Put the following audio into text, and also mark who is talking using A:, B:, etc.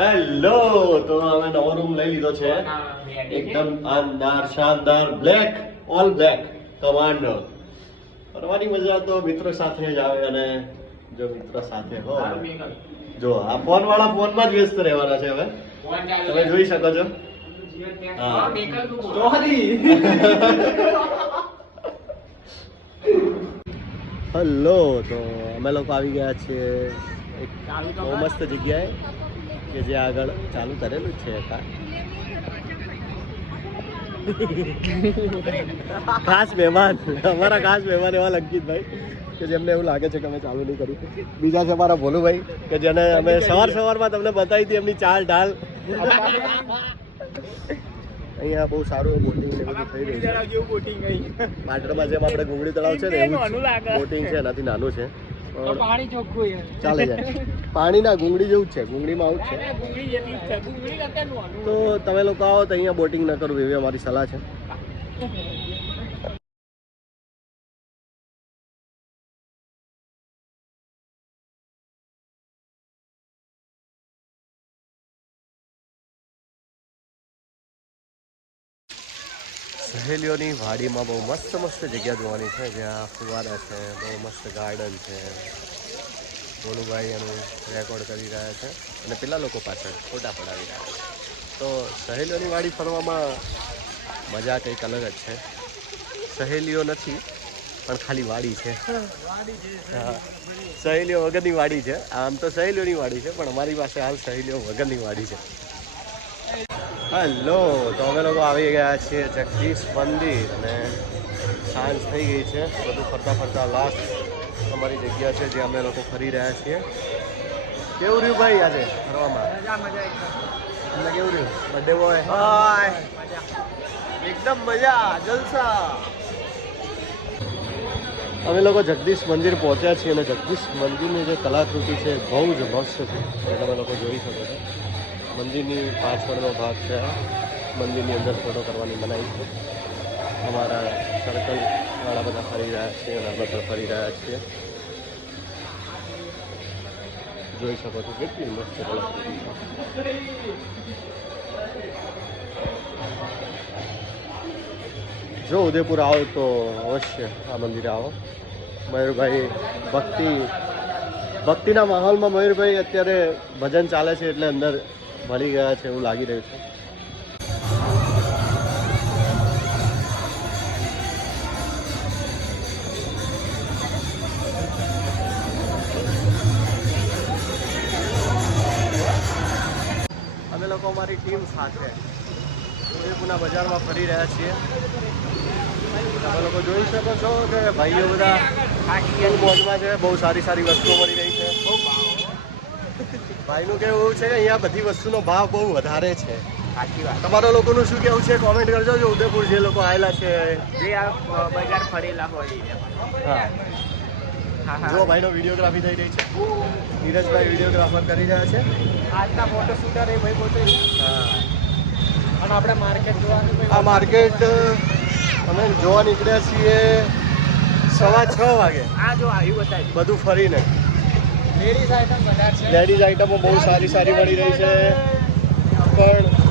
A: Hello તો અમે નવો રૂમ લઈ લીધો છે. એકદમ આનદાર શાનદાર બ્લેક ઓલ બ્લેક કમાન્ડો. ફરવાની મજા તો મિત્રો સાથે જ આવે અને જો મિત્રો સાથે હોય જો આ ફોન વાળા ફોનમાં જ વ્યસ્ત રહેવાના છે હવે. તમે જોઈ શકો છો. હા. હેલો તો અમે લોકો આવી ગયા છીએ એક બહુ મસ્ત જગ્યાએ. કે જે આગળ ચાલુ કરેલું છે ખાસ મહેમાન. અમારા ખાસ મહેમાન એવા લંકિતભાઈ કે જેમને એવું લાગે છે કે અમે ચાલુ નહીં કર્યું. બીજા છે અમારા ભોલુભાઈ કે જેને અમે સવાર સવારમાં તમને બતાવી હતી એમની ચાલ ઢાલ. અહીંયા બહુ સારું બોટિંગ ને બધું થઈ રહ્યું છે. પાટણમાં જેમ આપણે ગુંગળી તળાવ છે ને એવું બોટિંગ છે એનાથી નાનું છે. પણ
B: પાણી ચોખ્ખું
A: ચાલે જાય પાણી ના ગુંગળી જેવું જ છે. ગુંગળીમાં આવું જ છે. તો તમે લોકો આવો તો અહીંયા બોટિંગ ન કરવું એવી અમારી સલાહ છે. સહેલીઓની વાડીમાં બહુ મસ્ત મસ્ત જગ્યા જોવાની છે, જ્યાં ફુવારા છે, બહુ મસ્ત ગાર્ડન છે. ગોલુભાઈ એનું રેકોર્ડ કરી રહ્યા છે અને પેલા લોકો પાછળ ફોટા પડાવી રહ્યા છે. તો સહેલીઓની વાડી ફરવામાં મજા કંઈક અલગ જ છે. સહેલીઓ નથી, પણ ખાલી વાડી છે. સહેલીઓ વગરની વાડી છે. આમ તો સહેલીઓની વાડી છે, પણ અમારી પાસે હાલ સહેલીઓ વગરની વાડી છે. હેલો તો અમે લોકો આવી ગયા છીએ જગદીશ મંદિર અને સાંજ થઈ ગઈ છે. બધું ફરતા ફરતા લાસ્ટ અમારી જગ્યા છે જ્યાં અમે લોકો ફરી રહ્યા છીએ. કેવું રહ્યું ભાઈ આજે ફરવામાં. તમને કેવું રહ્યું? બર્થડે બોય હાય એકદમ મજા જલસા. અમે લોકો જગદીશ મંદિર પહોંચ્યા છીએ અને જગદીશ મંદિરની જે કલાકૃતિ છે બહુ જ મસ્ત છે. તમે લોકો જોઈ શકો છો. મંદિરની પાછળનો ભાગ છે મંદિરની અંદર ફોટો કરવાની મનાઈ છે. અમારા સર્કલ ઘણા બધા ફરી રહ્યા છે અમે ફરી રહ્યા છીએ. જોઈ શકો છો કેટલી મસ્ત જો ઉદયપુર આવો તો અવશ્ય આ મંદિરે આવો. મયુરભાઈ ભક્તિ, ભક્તિના માહોલમાં મયુરભાઈ અત્યારે ભજન ચાલે છે એટલે અંદર ભળી ગયા છે એવું લાગી રહ્યું છે. અમે લોકો અમારી ટીમ સાથે ઉદયપુરના બજારમાં ફરી રહ્યા છીએ. તમે લોકો જોઈ શકો છો કે ભાઈઓ બધા મોજમાં છે, બહુ સારી સારી વસ્તુઓ મળી રહી છે. ભાઈનું કેવું એવું છે કે અહીંયા બધી વસ્તુનો ભાવ બહુ વધારે છે.
B: સાચી વાત.
A: તમારા લોકોનું શું કેવું છે? કોમેન્ટ કરજો જો ઉદયપુર જે લોકો આવેલા છે.
B: જે આ બજાર ફરેલા હોય
A: હા. જો ભાઈનો વિડીયોગ્રાફી થઈ રહી છે. ધીરજભાઈ વિડીયોગ્રાફર કરી રહ્યા છે.
B: આજના ફોટો શૂટર એ ભાઈ પોતે.
A: હા.
B: અને આપણે માર્કેટ જોવાનું
A: આ માર્કેટ અમે જોવા નીકળ્યા છીએ સવા છ વાગે.
B: આ જો આવ્યું બતાવી
A: બધું ફરીને.
B: લેડીઝ આઈટમ
A: બહુ સારી સારી મળી રહી છે. પણ